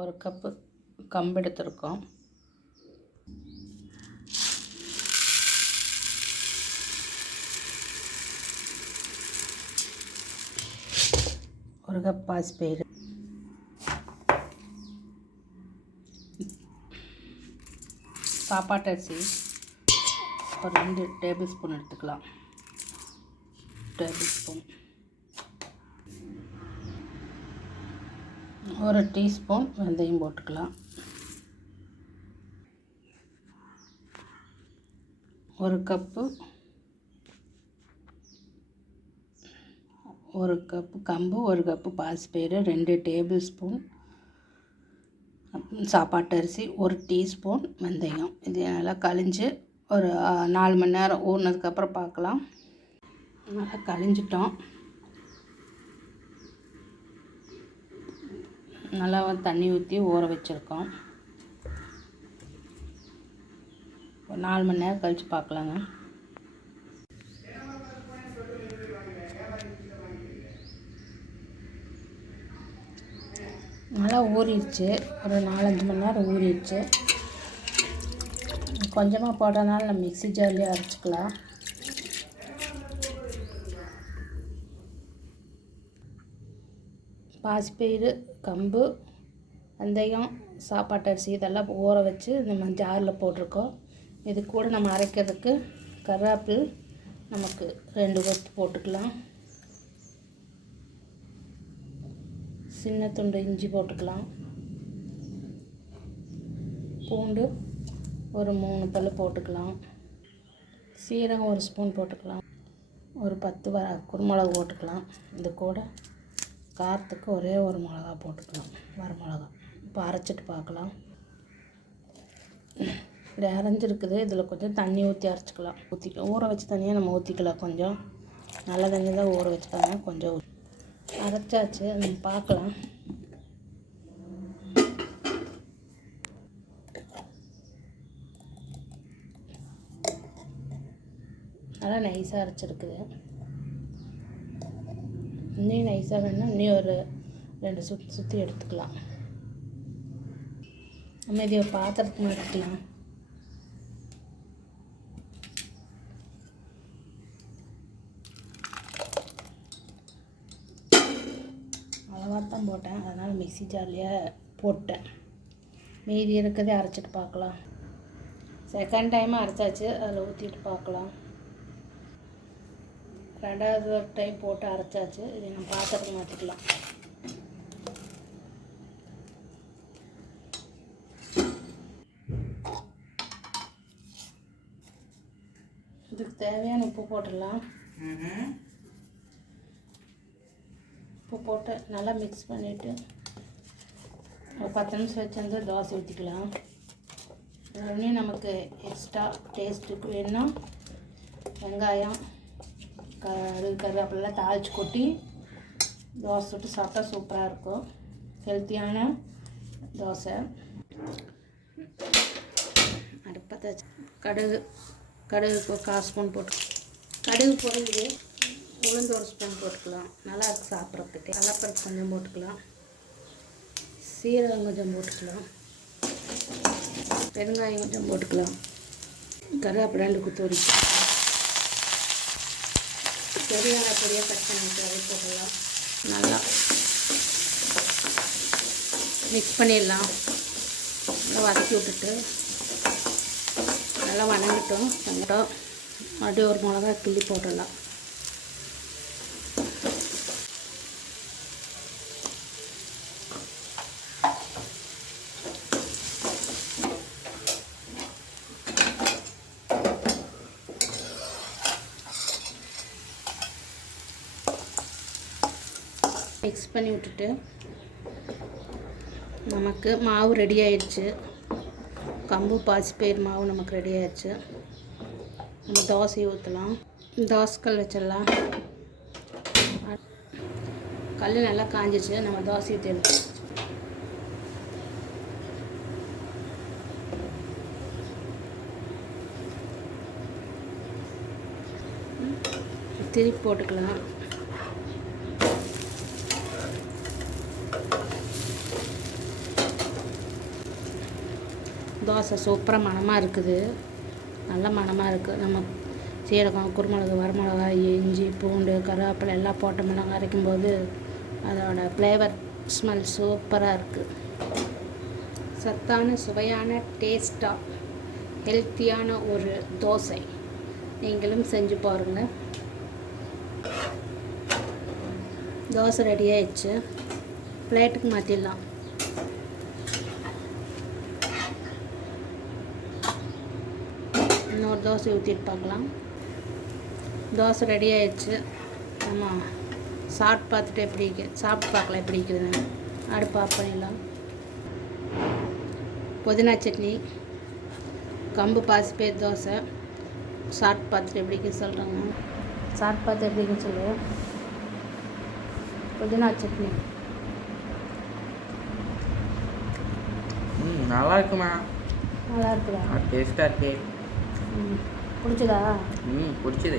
ஒரு கப்பு கம்பு எடுத்திருக்கோம். ஒரு கப் பாசிப்பயிறு. சாப்பாட்டு அரிசி ஒரு ரெண்டு டேபிள் ஸ்பூன் எடுத்துக்கலாம். Table spoon. ஒரு டீஸ்பூன் வெந்தயம் போட்டுக்கலாம். ஒரு கப்பு ஒரு கப்பு கம்பு ஒரு கப்பு பாசிப்பயிறு ரெண்டு டேபிள் ஸ்பூன் சாப்பாட்டு அரிசி ஒரு டீஸ்பூன் வெந்தயம். இது நல்லா கழிஞ்சு ஒரு நாலு மணி நேரம் ஊறினதுக்கப்புறம் பார்க்கலாம். நல்லா கழிஞ்சிட்டோம். நல்லா தண்ணி ஊற்றி ஊற வச்சுருக்கோம். ஒரு நாலு மணி நேரம் கழித்து பார்க்கலாங்க நல்லா ஊறிடுச்சு. ஒரு நாலஞ்சு மணி நேரம் ஊறிடுச்சு. கொஞ்சமாக போடுறதுனால நம்ம மிக்ஸி ஜார்லேயே அரைச்சிக்கலாம். பாசிப்பயிறு கம்பு வெந்தயம் சாப்பாட்டு அரிசி இதெல்லாம் ஊற வச்சு நம்ம ஜாரில் போட்டிருக்கோம். இது கூட நம்ம அரைக்கிறதுக்கு கருவேப்பில் நமக்கு ரெண்டு கொத்து போட்டுக்கலாம். சின்ன துண்டு இஞ்சி போட்டுக்கலாம். பூண்டு ஒரு மூணு பல் போட்டுக்கலாம். சீரகம் ஒரு ஸ்பூன் போட்டுக்கலாம். ஒரு பத்து வர குருமிளகு போட்டுக்கலாம். இது கூட காரத்துக்கு ஒரே ஒரு மிளகா போட்டுக்கலாம் வரமிளகா. இப்போ அரைச்சிட்டு பார்க்கலாம். இப்படி அரைஞ்சிருக்குது. இதில் கொஞ்சம் தண்ணி ஊற்றி அரைச்சிக்கலாம். ஊற்றிக்கலாம் ஊற வச்சு தண்ணியாக நம்ம ஊற்றிக்கலாம் கொஞ்சம். நல்ல தண்ணி தான் ஊற வச்சுக்காங்க கொஞ்சம் அரைச்சாச்சு. நம்ம பார்க்கலாம். நல்லா நைஸாக அரைச்சிருக்குது. இன்னும் நைஸாக வேணால் இன்னும் ஒரு ரெண்டு சுற்றி சுற்றி எடுத்துக்கலாம். நம்ம இதை ஒரு பாத்திரத்துக்கு எடுத்துக்கலாம் அளவாக தான் போட்டேன். அதனால் மிக்ஸி ஜாலியாக போட்டேன். மீதி இருக்கிறதே அரைச்சிட்டு பார்க்கலாம். செகண்ட் டைமாக அரைச்சாச்சு. அதில் ஊற்றிட்டு பார்க்கலாம். ரெண்டாவது ஒரு டைம் போட்டு அரைச்சாச்சு. இதை நம்ம பாத்திரத்துக்கு மாற்றிக்கலாம் இதுக்கு தேவையான உப்பு போட்டுடலாம். உப்பு போட்டு நல்லா மிக்ஸ் பண்ணிவிட்டு ஒரு பத்து நிமிஷம் வச்சிருந்து தோசை ஊற்றிக்கலாம் உடனே நமக்கு எக்ஸ்ட்ரா டேஸ்ட்டுக்கு வேணும்னா வெங்காயம் கரு கருவேப்பிலாம் தாளிச்சு கொட்டி தோசை சுட்டு சாப்பிட்டா சூப்பராக இருக்கும். ஹெல்த்தியான தோசை. அடுப்பத்தை கடுகு கடுகு இப்போ கால் ஸ்பூன் போட்டு கடுகு பொருள் உளுந்து ஒரு ஸ்பூன் போட்டுக்கலாம். நல்லா இருக்கு சாப்பிட்றதுக்கு. கடலப்பருப்பு கொஞ்சம் போட்டுக்கலாம். சீரகம் கொஞ்சம் போட்டுக்கலாம். பெருங்காயம் கொஞ்சம் போட்டுக்கலாம். கருவேப்பிலை ரெண்டு பெரியான பொடியை கட் பண்ணிட்டு அதை போட்டுடலாம். நல்லா மிக்ஸ் பண்ணிடலாம். நல்லா வதக்கி விட்டுட்டு நல்லா வணங்கட்டும் வெங்கட்டும் அப்படியே ஒரு மிளகா கிள்ளி போட்டுடலாம். மிக்ஸ் பண்ணி விட்டுட்டு நமக்கு மாவு ரெடி ஆயிடுச்சு. கம்பு பாசிப்பயிர் மாவு நமக்கு ரெடி ஆயிடுச்சு. நம்ம தோசையை ஊற்றலாம் தோசைக்கல் வச்சிடலாம். கல் நல்லா காஞ்சிச்சு. நம்ம தோசை ஊற்றி திருப்பி போட்டுக்கலாம். தோசை சூப்பராக மணமாக இருக்குது. நல்ல மணமாக இருக்குது நம்ம சீரகம் குருமிளகு வரமிளகாய் இஞ்சி பூண்டு கருவேப்பிலை எல்லாம் போட்ட அரைக்கும் போது அதோடய ஃப்ளேவர் ஸ்மெல் சூப்பராக இருக்குது சத்தான சுவையான டேஸ்ட்டாக ஹெல்த்தியான ஒரு தோசை. நீங்களும் செஞ்சு பாருங்கள் தோசை ரெடி ஆயிடுச்சு. பிளேட்டுக்கு மாற்றிடலாம் இன்னொரு தோசை ஊற்றிட்டு பார்க்கலாம். தோசை ரெடி ஆயிடுச்சு. நம்ம சாப்பிட்டு பார்த்துட்டு எப்படி சாப்பிட்டு பார்க்கலாம் எப்படி இருக்குதுன்னு. அடுப்பு ஆஃப் பண்ணிடலாம். புதினா சட்னி கம்பு பாசிப்பயிர் தோசை. சாப்பிட்டு பார்த்துட்டு எப்படி இருக்குன்னு சொல்கிறாங்க சாப்பிட்டு பார்த்து எப்படி இருக்குன்னு சொல்லு. புதினா சட்னி. நல்லா இருக்குமா நல்லா இருக்குதா? டேஸ்ட்டாக இருக்கே. பிடிச்சதா ம் பிடிச்சது